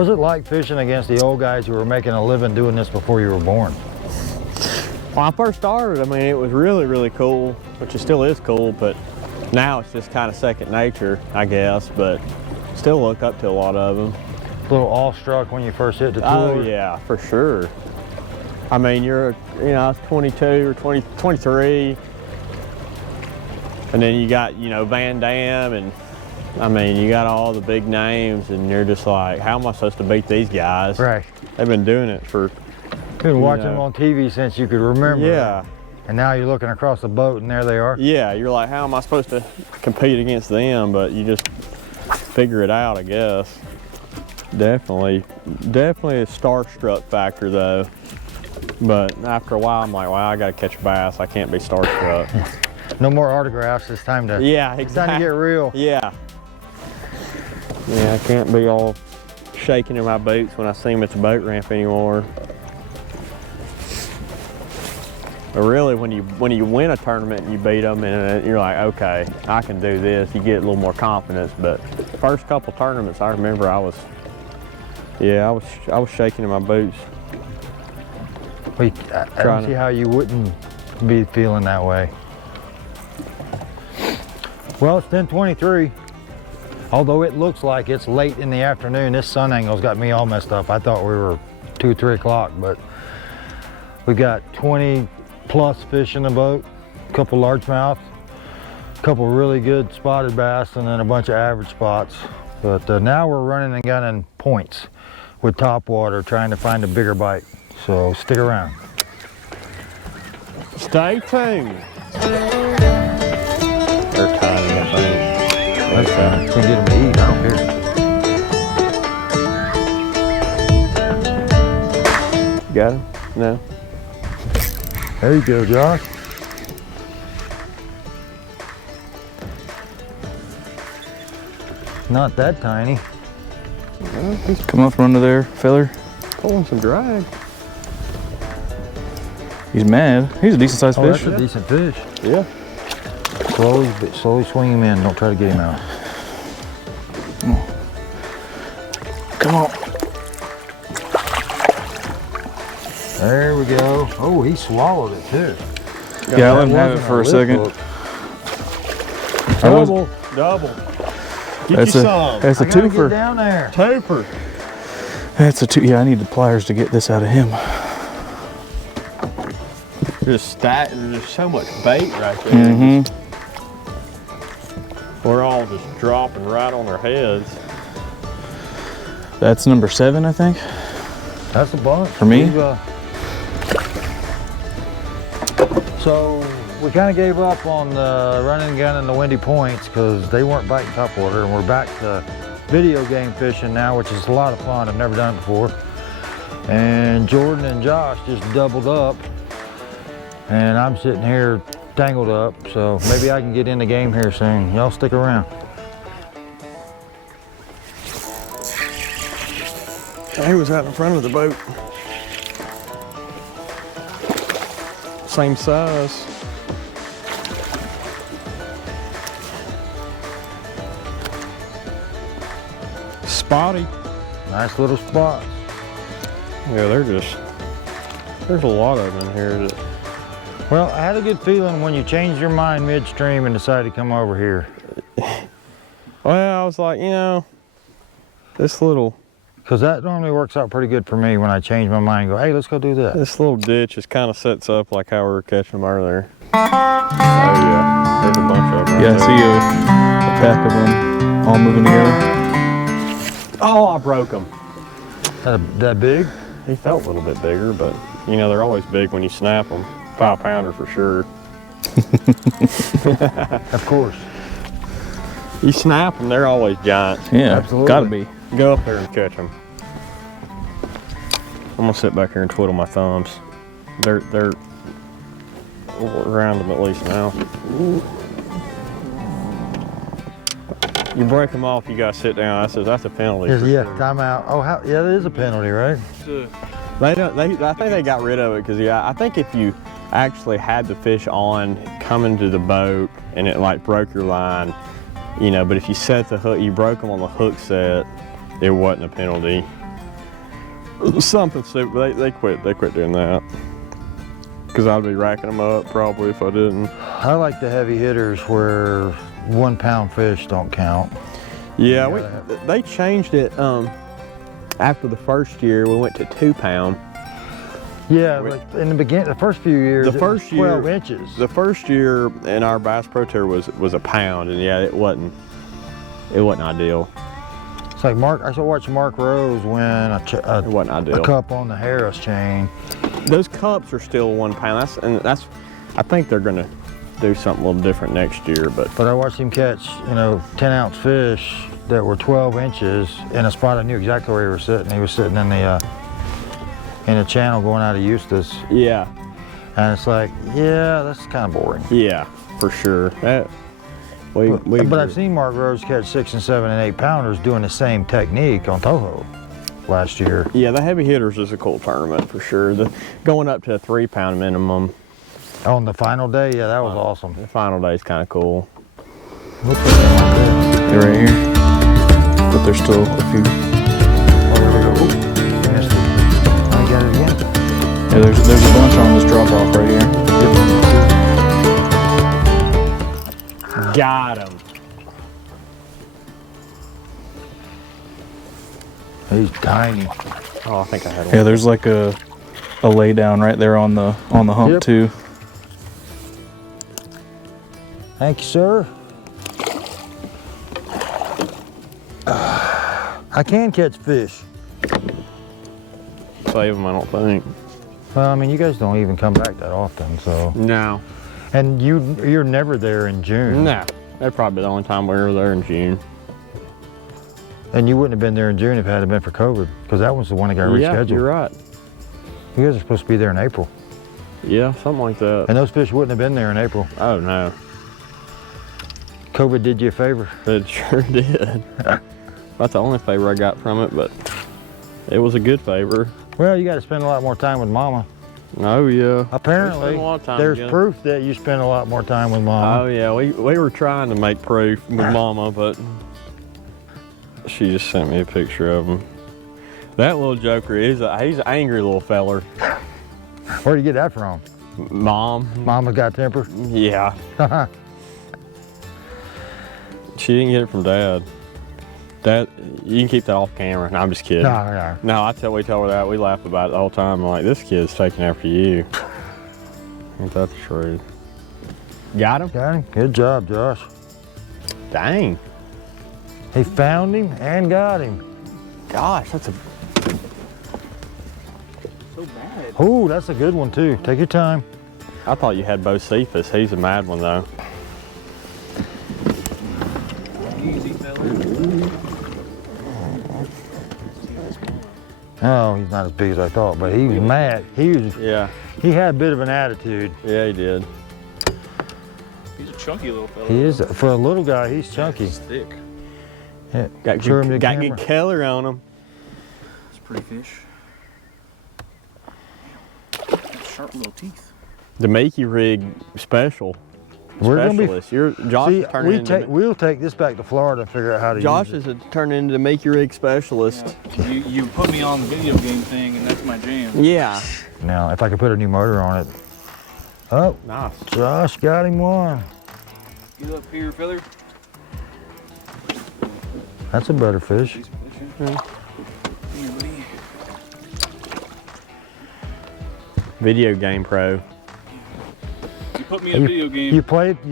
What's it like fishing against the old guys who were making a living doing this before you were born? When I first started, I mean, it was really, really cool, which it still is cool, but now it's just kind of second nature, I guess, but still look up to a lot of them. A little awestruck when you first hit the tour? Oh yeah, for sure. I mean, you're, you know, 22 or 23, and then you got, you know, Van Dam, and I mean, you got all the big names, and you're just like, how am I supposed to beat these guys? Right. They've been doing it for, You've been watching them on TV since you could remember. Yeah. And now you're looking across the boat and there they are? Yeah, you're like, how am I supposed to compete against them? But you just figure it out, I guess. Definitely a starstruck factor though. But after a while, I'm like, well, I gotta catch a bass. I can't be starstruck. No more autographs. It's time to. Yeah, exactly. It's time to get real. Yeah. Yeah, I can't be all shaking in my boots when I see them at the boat ramp anymore. But really, when you win a tournament and you beat them, and you're like, okay, I can do this. You get a little more confidence. But first couple tournaments, I remember I was shaking in my boots. Wait, I don't see how you wouldn't be feeling that way. Well, it's 10:23. Although it looks like it's late in the afternoon, this sun angle's got me all messed up. I thought we were 2 or 3 o'clock, but we got 20 plus fish in the boat, a couple largemouth, a couple really good spotted bass, and then a bunch of average spots. But now we're running and gunning points with top water, trying to find a bigger bite. So stick around. Stay tuned. They're tiny, I think. That's fine. We can get them to eat, I don't care. Got him? No. There you go, Josh. Not that tiny. Well, he's Come up from under there, feller. pulling some drag. He's mad. He's a decent sized Oh, fish. that's a decent fish. Yeah. Slowly swing him in. Don't try to get him out. Come on. There we go. Oh, he swallowed it too. Yeah, I let him have it for a second. Double. Get That's you a some. that's a I gotta twofer. get down there. Twofer. That's a two. Yeah, I need the pliers to get this out of him. There's so much bait right there. Mm-hmm. We're all just dropping right on their heads. That's number 7, I think. That's a bunch. For me? So we kind of gave up on the running gun and the windy points because they weren't biting topwater, and we're back to video game fishing now, which is a lot of fun. I've never done it before. And Jordan and Josh just doubled up, and I'm sitting here tangled up, so maybe I can get in the game here soon. Y'all stick around. He was out in front of the boat. Same size. Spotty. Nice little spots. Yeah, there's a lot of them in here. That, Well, I had a good feeling when you changed your mind midstream and decided to come over here. well, I was like, you know, this little Because that normally works out pretty good for me when I change my mind and go, hey, let's go do that. ditch is kind of sets up like how we were catching them earlier. Oh yeah, there's a bunch of them. Yeah, I see a pack of them all moving together. Oh, I broke them. That big? He felt a little bit bigger, but you know, they're always big when you snap them. 5-pounder for sure. Of course. You snap them, they're always giants. Yeah, Absolutely. gotta be. Go up there and catch them. I'm gonna sit back here and twiddle my thumbs. They're around them at least now. You break them off, you gotta sit down. That's a penalty. for Yeah, sure. timeout. Oh, yeah, that is a penalty, right? They don't. I think they got rid of it because I think if you actually had the fish on coming to the boat and it like broke your line, you know. But if you set the hook, you broke them on the hook set, it wasn't a penalty. Something stupid. They quit doing that. Because I'd be racking them up probably if I didn't. I like the heavy hitters where 1 pound fish don't count. Yeah, Yeah. they changed it after the first year. We went to 2 pound. Yeah, but in the beginning, the first few years, The it was first 12 year- inches. The first year in our Bass Pro Tour was 1 pound, and yeah, it wasn't ideal. It's like I should watch Mark Rose win It wasn't a ideal. cup on the Harris chain. Those cups are still 1 pound. I think they're gonna do something a little different next year, but But I watched him catch, 10-ounce fish that were 12 inches in a spot I knew exactly where he was sitting. He was sitting in the channel going out of Eustis. yeah, And it's like, yeah, that's kind of boring. yeah, for sure. But I've seen Mark Rose catch 6 and 7 and 8 pounders doing the same technique on Toho last year. Yeah, the heavy hitters is a cool tournament for sure. Going up to a 3 pound minimum. On the final day, yeah, that was awesome. The final day is kind of cool. Look at that like this. They're right here. But there's still a few. Oh, there we go. Ooh, missed it. I got it again. Yeah, there's a bunch on this drop off right here. Got him. He's tiny. Oh, I think I had one. Yeah, there's like a lay down right there on the hump Yep. too. Thank you, sir. I can catch fish. Save them, I don't think. Well, I mean, you guys don't even come back that often, so. No. And you're never there in June. No. That'd probably be the only time we were there in June. And you wouldn't have been there in June if it hadn't been for COVID, because that was the one that got Yeah, rescheduled. you're right. You guys are supposed to be there in April. Yeah, something like that. And those fish wouldn't have been there in April. Oh, no. COVID did you a favor. It sure did. That's the only favor I got from it, but it was a good favor. Well, you got to spend a lot more time with Mama. Oh, yeah. Apparently, We spent a lot of time there's together. proof that you spend a lot more time with Mama. Oh, yeah. We were trying to make proof with Mama, but she just sent me a picture of him. That little joker, he's an angry little feller. Where'd you get that from? Mom. Mama got temper? Yeah. She didn't get it from Dad. Dad, you can keep that off camera. No, I'm just kidding. No. No, we tell her that. We laugh about it the whole time. I'm like, this kid's taking after you. Ain't that the truth? Got him? Got him? Good job, Josh. Dang. He found him and got him. Gosh, that's a... So bad. Ooh, that's a good one too. Take your time. I thought you had Bocephus. He's a mad one, though. Easy, fella. Oh, he's not as big as I thought, but he was mad. Yeah. He had a bit of an attitude. Yeah, he did. He's a chunky little fella. He is, for a little guy, he's chunky. He's thick. Yeah. Got Show him the good camera. color on him. It's a pretty fish. Sharp little teeth. The Makey rig special. We're gonna be. Specialist. Josh See, is turning into... we'll take this back to Florida and figure out how to Josh use is turning into the Makey rig specialist. Yeah. You put me on the video game thing, and that's my jam. Yeah. it. Now, if I could put a new motor on it. Oh, Nice. Josh got him one. Get up here, fella. That's a better fish. Piece of fish, yeah. Here, buddy. Video game pro. You put me in a video game. You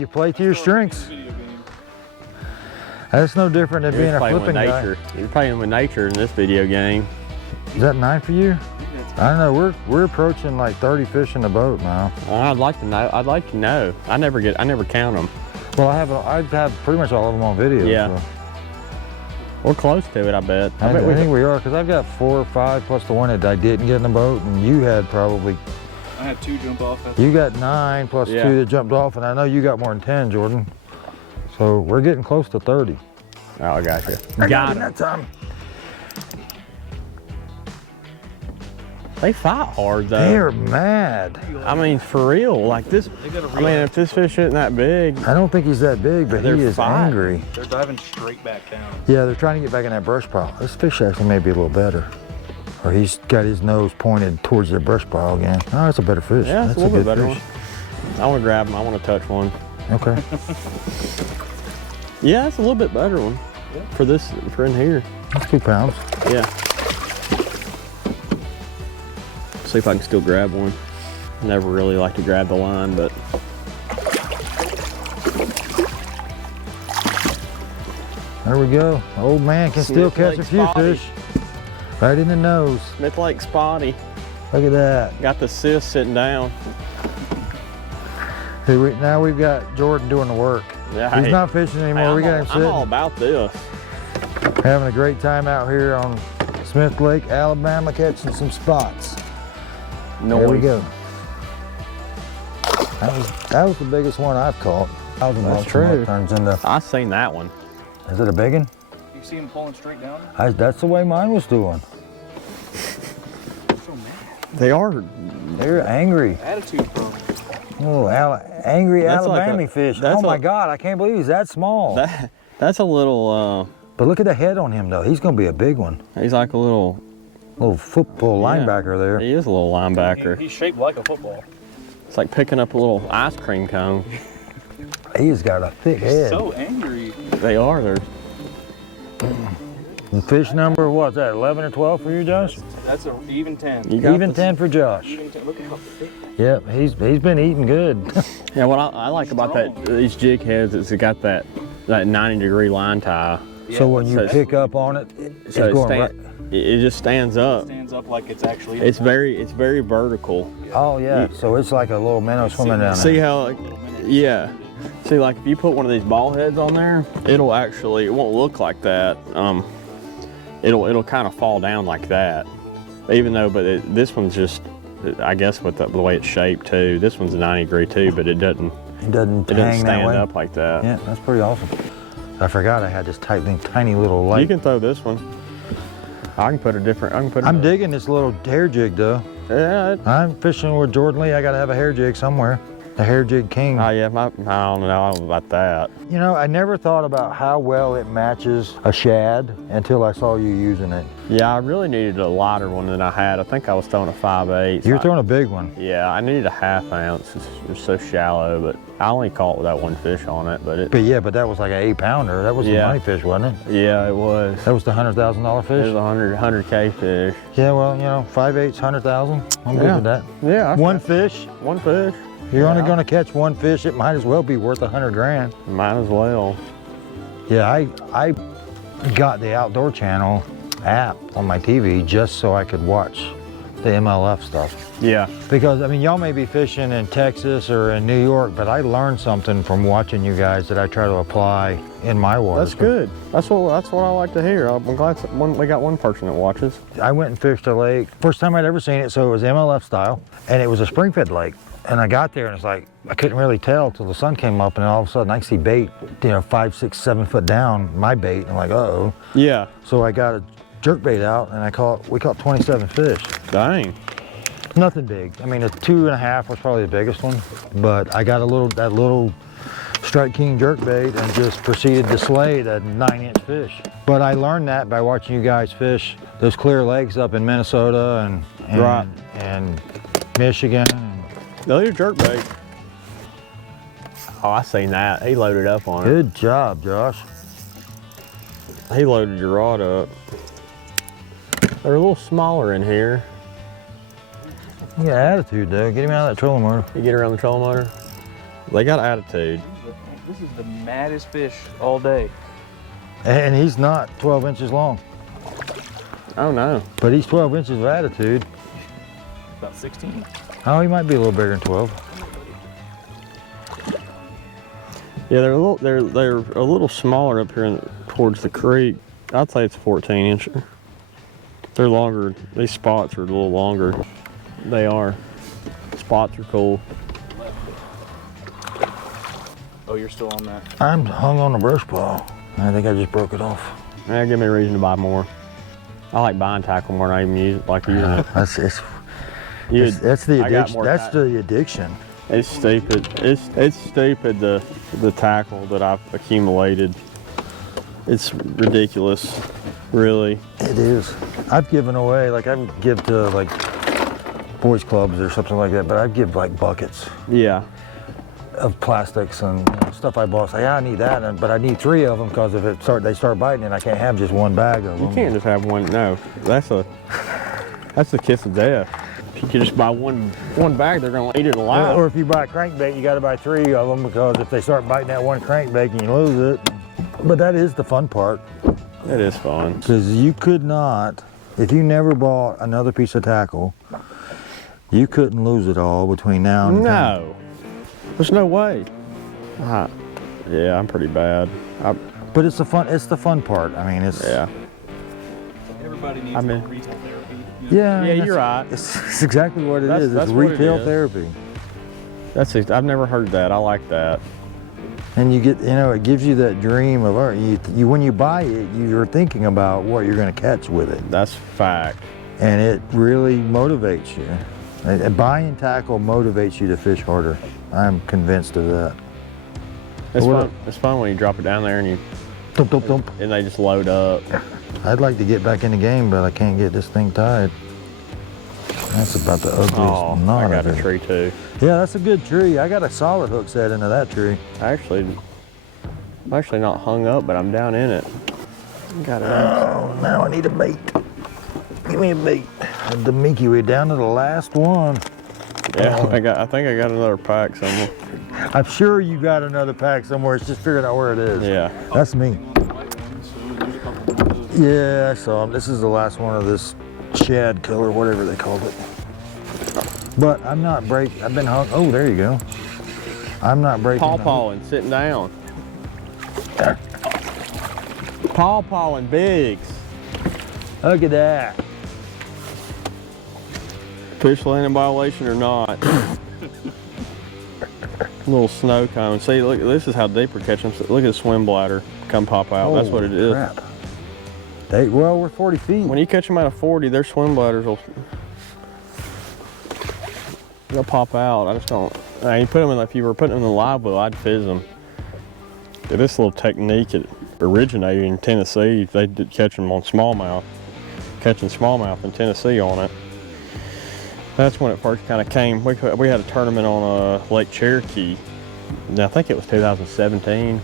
play to your strengths. Video game. That's no different than You're being a playing with flipping guy. nature. You're playing with nature in this video game. Is that 9 for you? I think that's I don't know. We're approaching like 30 fish in the boat now. I'd like to know. I'd like to know. I never count them. Well, I have pretty much all of them on video. Yeah. So. We're close to it, I bet. I bet we think we are, because I've got 4 or 5 plus the one that I didn't get in the boat, and you had probably, I had 2 jump off. you got 9 plus Yeah. 2 that jumped off, and I know you got more than 10, Jordan. So we're getting close to 30. Oh, I got you. I Got him him. that time. They fight hard though. They're mad. I mean, for real. Like this. They got a I mean, if this fish isn't that big, I don't think he's that big, but They're he is fine. angry. They're diving straight back down. Yeah, they're trying to get back in that brush pile. This fish actually may be a little better. Or he's got his nose pointed towards the brush pile again. Oh, that's a better fish. Yeah, that's it's a little bit good better fish. one. I want to grab him. I want to touch one. Okay. Yeah, it's a little bit better one for in here. That's 2 pounds. Yeah. See if I can still grab one. Never really like to grab the line, but There we go. Old man can still Smith catch Lake a few Spotty. fish. Right in the nose. Smith Lake Spotty. Look at that. Got the sis sitting down. See, now we've got Jordan doing the work. Yeah, He's not fishing anymore. Hey, We got him I'm all sitting, about this. having a great time out here on Smith Lake, Alabama, catching some spots. There we go. That was the biggest one I've caught. That's true. Turns into, I seen that one. is it a big one? You see him pulling straight down? That's the way mine was doing. So mad. They are. They're angry. Attitude problem. Oh, angry That's like Alabama a- fish. that's Oh my a- God, I can't believe he's that small. That's a little. But look at the head on him though. He's gonna be a big one. He's like a little. Football Yeah. linebacker there. He is a little linebacker. He's shaped like a football. It's like picking up a little ice cream cone. He's got a thick head. So angry. They are. They're. And fish number, what's that, 11 or 12 for you, Josh? That's an even 10. You got Even this- 10 for Josh. Even 10. Look at how thick. Yep, he's been eating good. Yeah, what I like about these jig heads is it got that 90-degree line tie. So when you So- pick up on it, it's So going right. it just stands up. Stands up like it's actually. It's very vertical. Oh yeah, so it's like a little minnow swimming down See there. how, yeah. See, like if you put one of these ball heads on there, it won't look like that. It'll kind of fall down like that. Even though, this one's just, I guess with the way it's shaped too. This one's a 90-degree too, but it doesn't It doesn't hang that stand way. up like that. Yeah, that's pretty awesome. I forgot I had this tiny little You lake. can throw this one. I can put a different. I'm digging this little hair jig though. Yeah. I'm fishing with Jordan Lee. I gotta have a hair jig somewhere. The hair jig king. Oh yeah. I don't know about that. You know, I never thought about how well it matches a shad until I saw you using it. Yeah, I really needed a lighter one than I had. I think I was throwing a 5/8. You're throwing a big one. Yeah, I needed a 1/2 ounce. It was so shallow, but I only caught with that one fish on it. But But that was like an 8-pounder. That was the Yeah. money fish, wasn't it? yeah, it was. That was the $100,000 It fish. was a 100K fish. Yeah, well, you know, 5/8, 100,000. I'm good Yeah. with that. Yeah, One fish. one fish. You're only Yeah. going to catch one fish. It might as well be worth 100 grand. Might as well. Yeah, I got the Outdoor Channel app on my TV just so I could watch the MLF stuff. Yeah. Because, I mean, y'all may be fishing in Texas or in New York, but I learned something from watching you guys that I try to apply in my waters. That's good. That's what I like to hear. I'm glad we got one person that watches. I went and fished a lake. First time I'd ever seen it, so it was MLF style, and it was a spring-fed lake. And I got there and it's like, I couldn't really tell till the sun came up, and all of a sudden I see bait, 5, 6, 7 foot down, my bait, and I'm like, uh-oh. Yeah. So I got a jerk bait out and we caught 27 fish. Dang. Nothing big. I mean, a 2.5 was probably the biggest one, but I got that little Strike King jerk bait and just proceeded to slay that 9-inch fish. But I learned that by watching you guys fish those clear lakes up in Minnesota Right. and Michigan. No, your jerk bait. Oh, I seen that. He loaded up on it. Good job, Josh. He loaded your rod up. They're a little smaller in here. You got attitude, though. Get him out of that trolling motor. You get around the trolling motor. They got attitude. This is the maddest fish all day. And he's not 12 inches long, Oh no. but he's 12 inches of attitude. About 16. Oh, he might be a little bigger than 12. Yeah, they're a little smaller up here towards the creek. I'd say it's 14 inch. They're longer. These spots are a little longer. They are. Spots are cool. Oh, you're still on that. I'm hung on the brush pile. I think I just broke it off. Yeah, give me a reason to buy more. I like buying tackle more than I even using it. That's the I got addiction. more That's tack- the addiction. It's stupid. It's stupid the tackle that I've accumulated. It's ridiculous. Really? It is. I've given away, like I would give to like boys clubs or something like that, but I'd give like buckets Yeah. of plastics and stuff I bought. Say, yeah, I need that, but I need 3 of them because if they start biting it, I can't have just 1 bag of them. You can't just have one. No, that's the kiss of death. If you could just buy one bag, they're gonna eat it alive. Or if you buy a crankbait, you got to buy 3 of them because if they start biting that 1 crankbait, and you lose it. But that is the fun part. It is fun. Because you could not, if you never bought another piece of tackle, you couldn't lose it all between now and then. No, there's no way. Yeah, I'm pretty bad. But it's the fun part. I mean, it's Yeah. Everybody needs retail therapy. yeah. Yeah, that's- you're right. It's exactly what it That's- is. that's It's what it retail is. therapy, I've never heard that. I like that. and you get, it gives you that dream of art. You when you buy it, you're thinking about what you're going to catch with it, That's fact. and it really motivates you. And buying tackle motivates you to fish harder. I'm convinced of that. It's What- fun. It's fun when you drop it down there and Thump, thump, thump. they just load up. I'd like to get back in the game, but I can't get this thing tied. That's about the ugliest Oh, knot I got of a it. tree too. Yeah, that's a good tree. I got a solid hook set into that tree. I'm actually not hung up, but I'm down in it. Got it. Oh, now I need a bait. Give me a bait. The Mickey, we're down to the last one. Yeah, I think I got another pack somewhere. I'm sure you got another pack somewhere. It's just figuring out where it is. Yeah. That's me. Yeah, I saw him. This is the last one of this shad killer, whatever they called it. But I'm not breaking. I've been hung. Oh, there you go. I'm not breaking. the hook. Paw-pawing, sitting down. Paw-pawing bigs. Look at that. Fish landing violation or not. Little snow cone. See, look, this is how deep we're catching them. Look at the swim bladder come pop out. That's what it Holy is. crap. Well, we're 40 feet. When you catch them out of 40, their swim bladders will they'll pop out. I just don't. You put them in. If you were putting them in the live well, I'd fizz them. Yeah, this little technique it originated in Tennessee. They did catch them on smallmouth, catching smallmouth in Tennessee on it. That's when it first kind of came. We had a tournament on Lake Cherokee. Now, I think it was 2017.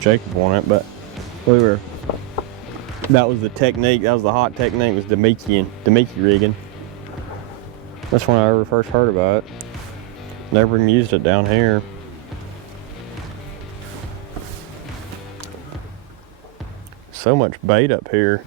Jacob won it, but that was the technique. That was the hot technique. Was Demiki rigging. That's when I ever first heard about it. Never even used it down here. So much bait up here.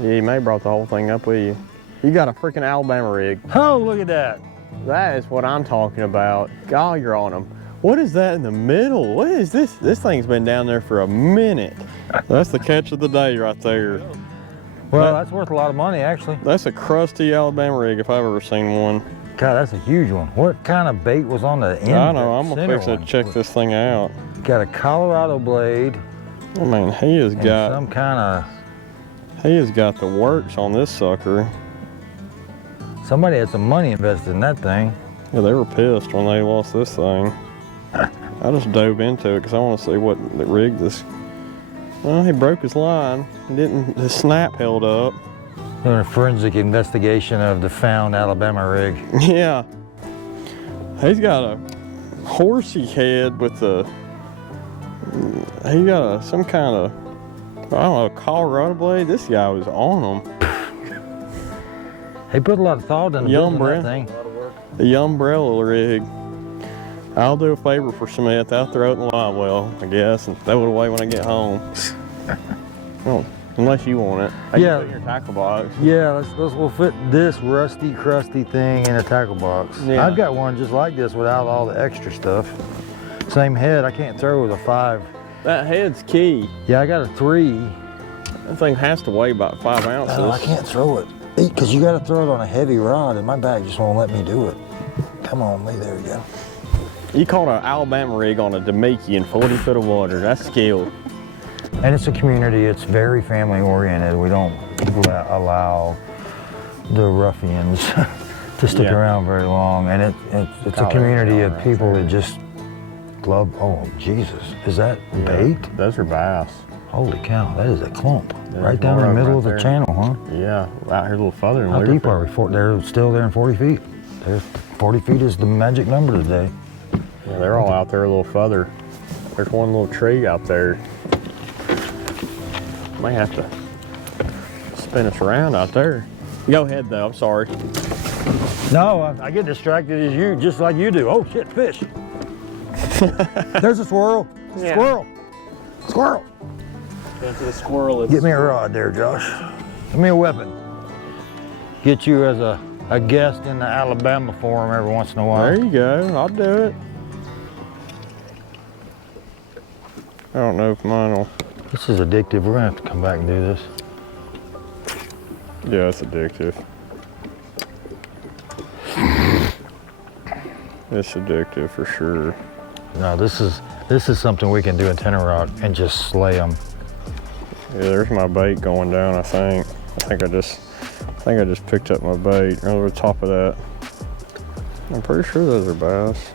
Yeah, you may have brought the whole thing up with you. You got a freaking Alabama rig. Oh, look at that. That is what I'm talking about. God, you're on them. What is that in the middle? What is this? This thing's been down there for a minute. That's the catch of the day right there. Well, that's worth a lot of money, actually. That's a crusty Alabama rig if I've ever seen one. God, that's a huge one. What kind of bait was on the end? I of know, that I'm gonna center fix to one? check this thing out. Got a Colorado blade I mean, he has and got some kind the works on this sucker. of. Somebody had some money invested in that thing. Yeah, they were pissed when they lost this thing. I just dove into it because I want to see what the rig this. Well, he broke his line. His snap held up. Doing a forensic investigation of the found Alabama rig. Yeah. He's got a horsey head with he got some kind of, I don't know, Colorado blade. This guy was on them. He put a lot of thought into Young building that Brent. thing. The umbrella rig. I'll do a favor for Smith. I'll throw it in the live well, I guess, and throw it away when I get home. Well, unless you want it. I Yeah. can put it in your tackle box. Yeah, we'll fit this rusty, crusty thing in a tackle box. Yeah. I've got one just like this without all the extra stuff. Same head, I can't throw with a 5. That head's key. Yeah, I got a 3. That thing has to weigh about 5 ounces. Oh, I can't throw it. Because you got to throw it on a heavy rod, and my bag just won't let me do it. Come on, Lee, there we go. You caught an Alabama rig on a Demiki in 40 foot of water. That's skill. And it's a community, it's very family oriented. We don't allow the ruffians to stick Yeah. around very long. And it's a Oh, community they're of all people right. that just glove. Oh, Jesus. Is that bait? Those are bass. Holy cow, that is a clump. There's Right down one the middle right of the there. channel, huh? Yeah, out here a little further. How deep are we? They're still there in 40 feet. There's 40 feet is the magic number today. Yeah, they're all out there a little further. There's one little tree out there. Might have to spin us around out there. Go ahead though, I'm sorry. No, I get distracted as you, just like you do. Oh shit, fish. There's a squirrel. Yeah. Squirrel. Squirrel. Into the squirrel. It's Get me a rod there, Josh. Give me a weapon. Get you as a guest in the Alabama forum every once in a while. There you go, I'll do it. I don't know if mine will. This is addictive. We're gonna have to come back and do this. Yeah, it's addictive. It's addictive for sure. No, this is something we can do in tenor rod and just slay them. Yeah, there's my bait going down, I think. I think I just picked up my bait right over the top of that. I'm pretty sure those are bass.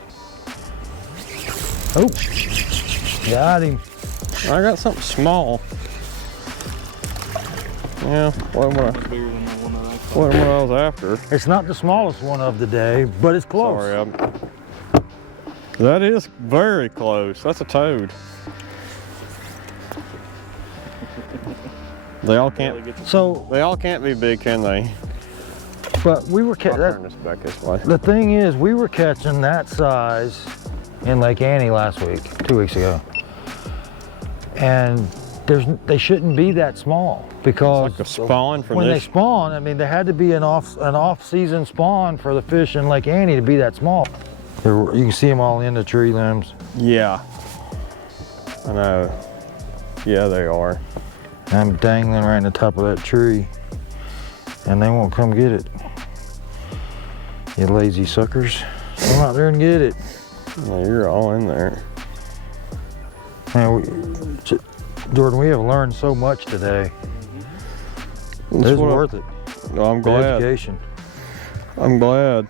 Oh, got him. I got something small. Yeah, what bigger than the one that I caught. what I was after. It's not the smallest one of the day, but it's close. Sorry, that is very close. That's a toad. They all can't. So, They all can't be big, can they? but we were I'll catching. turn this back this way. The thing is, we were catching that size in Lake Annie last week, 2 weeks ago, and they shouldn't be that small because Like a spawn from when they this. spawn, I mean, there had to be an off-season spawn for the fish in Lake Annie to be that small. You can see them all in the tree limbs. Yeah. I know. Yeah, they are. I'm dangling right in the top of that tree, and they won't come get it. You lazy suckers. Come out there and get it. Yeah, you're all in there. Man, Jordan, we have learned so much today. That's It's what- worth it. Well, I'm The glad. education. I'm glad.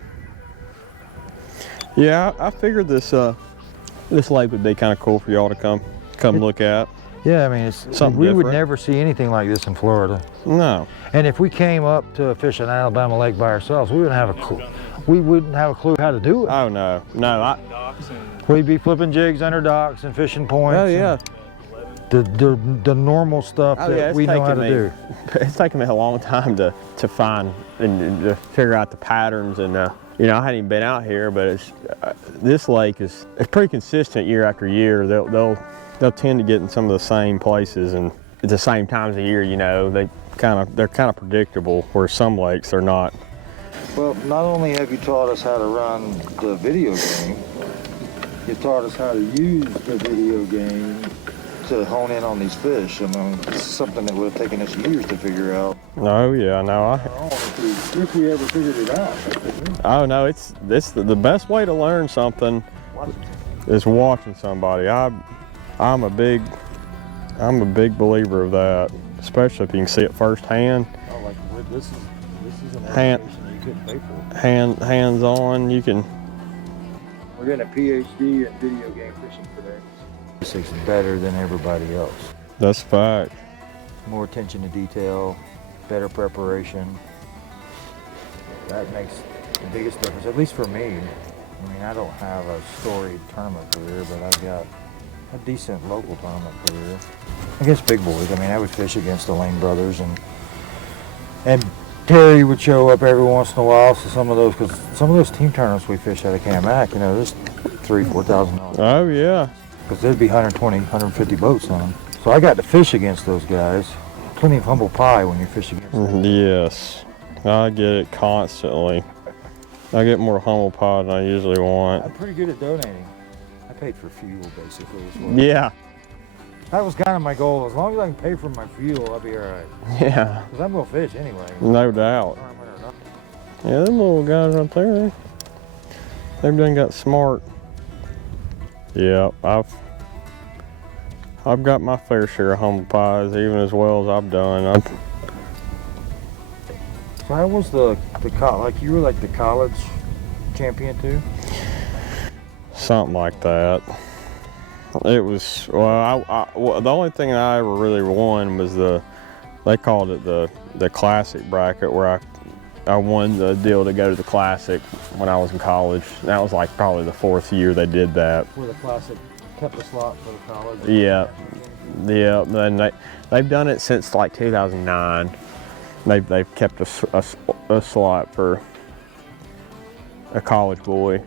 Yeah, I figured this lake would be kind of cool for y'all to come look at. Yeah, I mean, it's Something we would different. never see anything like this in Florida. No. And if we came up to fish an Alabama lake by ourselves, we wouldn't have a clue. We wouldn't have a clue how to do it. Oh no. No. Docks and We'd be flipping jigs under docks and fishing points. Oh yeah. and the normal stuff Oh, that yeah, it's we know how taken to me- do. It's taken me a long time to find and to figure out the patterns and you know, I hadn't even been out here, but it's this lake it's pretty consistent year after year. They'll tend to get in some of the same places and at the same times of year. You know, they're kind of predictable. Where some lakes are not. Well, not only have you taught us how to run the video game, you've taught us how to use the video game to hone in on these fish. I mean, this is something that would have taken us years to figure out. Oh yeah, no, If we ever figured it out. oh no, it's the best way to learn something is watching somebody. I'm a big believer of that, especially if you can see it firsthand. Oh, like this is an Hand- education you couldn't pay for. Hands on, you can. We're getting a PhD in video game fishing today. This is better than everybody else. That's a fact. More attention to detail, better preparation. That makes the biggest difference, at least for me. I mean, I don't have a storied tournament career, but I've got a decent local tournament career. Against big boys. I mean, I would fish against the Lane brothers, and Terry would show up every once in a while. So some of those team tournaments we fished out of Kamak, you know, there's $3,000-$4,000. Oh yeah. Because there'd be 120, 150 boats on them. So I got to fish against those guys. Plenty of humble pie when you fish against them. Yes, I get it constantly. I get more humble pie than I usually want. I'm pretty good at donating. I paid for fuel, basically, as well. Yeah, That was kind of my goal. As long as I can pay for my fuel, I'll be all right. yeah, Because I'm going to fish anyway. no doubt. Tournament or nothing. Yeah, them little guys right there, they've done got smart. Yeah, I've got my fair share of humble pies, even as well as I've done. So how was like you were like the college champion too? Something like that. It was, well, the only thing I ever really won was they called it the classic bracket, where I won the deal to go to the classic when I was in college. That was like probably the 4th year they did that. For the classic, kept the slot for the college. Yeah, yeah. And they've done it since like 2009. They've kept a slot for a college boy.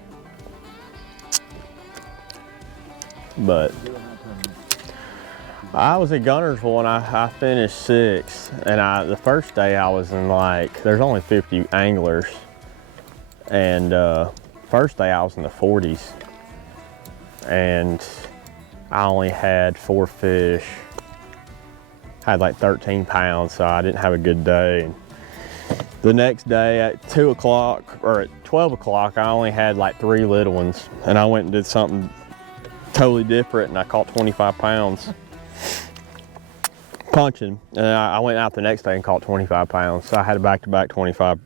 But I was at Guntersville and I finished 6th. And the first day I was in like, there's only 50 anglers. And first day I was in the 40s. And I only had 4 fish. I had like 13 pounds, so I didn't have a good day. And the next day at 2 o'clock or at 12 o'clock, I only had like 3 little ones. And I went and did something totally different, and I caught 25 pounds punching. And I went out the next day and caught 25 pounds. So I had a back-to-back 25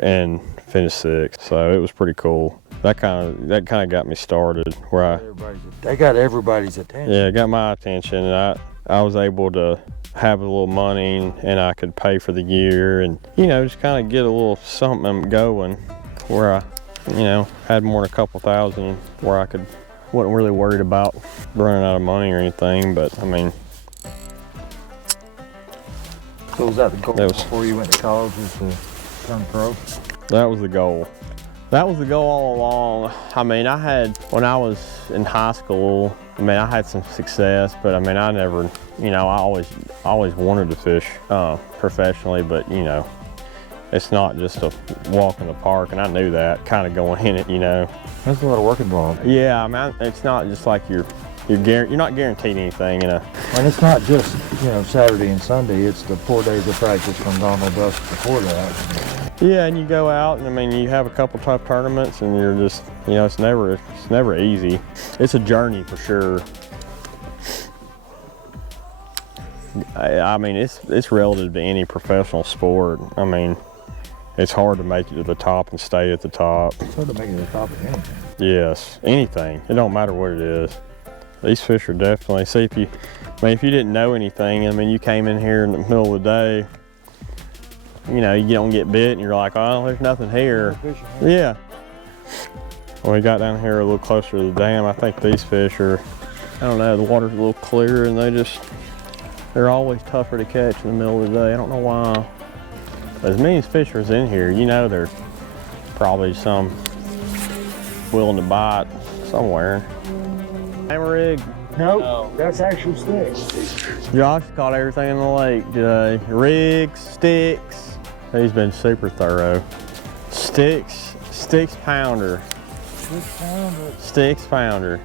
and finished 6th. So it was pretty cool. That kind of got me started where They got everybody's attention. yeah, it got my attention, and I was able to have a little money, and I could pay for the year, and just kind of get a little something going where I had more than a couple thousand where I wasn't really worried about running out of money or anything. But I mean, So was that the goal That was- before you went to college, was to turn pro? that was the goal. That was the goal all along. I mean, when I was in high school, I had some success, but I mean, I never, I always wanted to fish professionally, but it's not just a walk in the park, and I knew that kind of going in it, There's a lot of work involved. Yeah, I mean, it's not just like you're not guaranteed anything, And it's not just, Saturday and Sunday, it's the 4 days of practice from dawn till dusk before that. Yeah, and you go out, and I mean, you have a couple tough tournaments, and you're just, it's never easy. It's a journey for sure. I mean, it's relative to any professional sport. I mean, it's hard to make it to the top and stay at the top. It's hard to make it to the top of anything. Yes, anything. It don't matter what it is. These fish are definitely, see, if you didn't know anything, I mean, you came in here in the middle of the day, you don't get bit, and you're like, oh, there's nothing here. Yeah. When we got down here a little closer to the dam, I think these fish are, I don't know, the water's a little clearer, and they're always tougher to catch in the middle of the day. I don't know why. As many as fish is in here, there's probably some willing to bite somewhere. Hammer rig. Nope, that's actual sticks. Josh caught everything in the lake today. Rigs, sticks. He's been super thorough. Sticks pounder. Sticks pounder.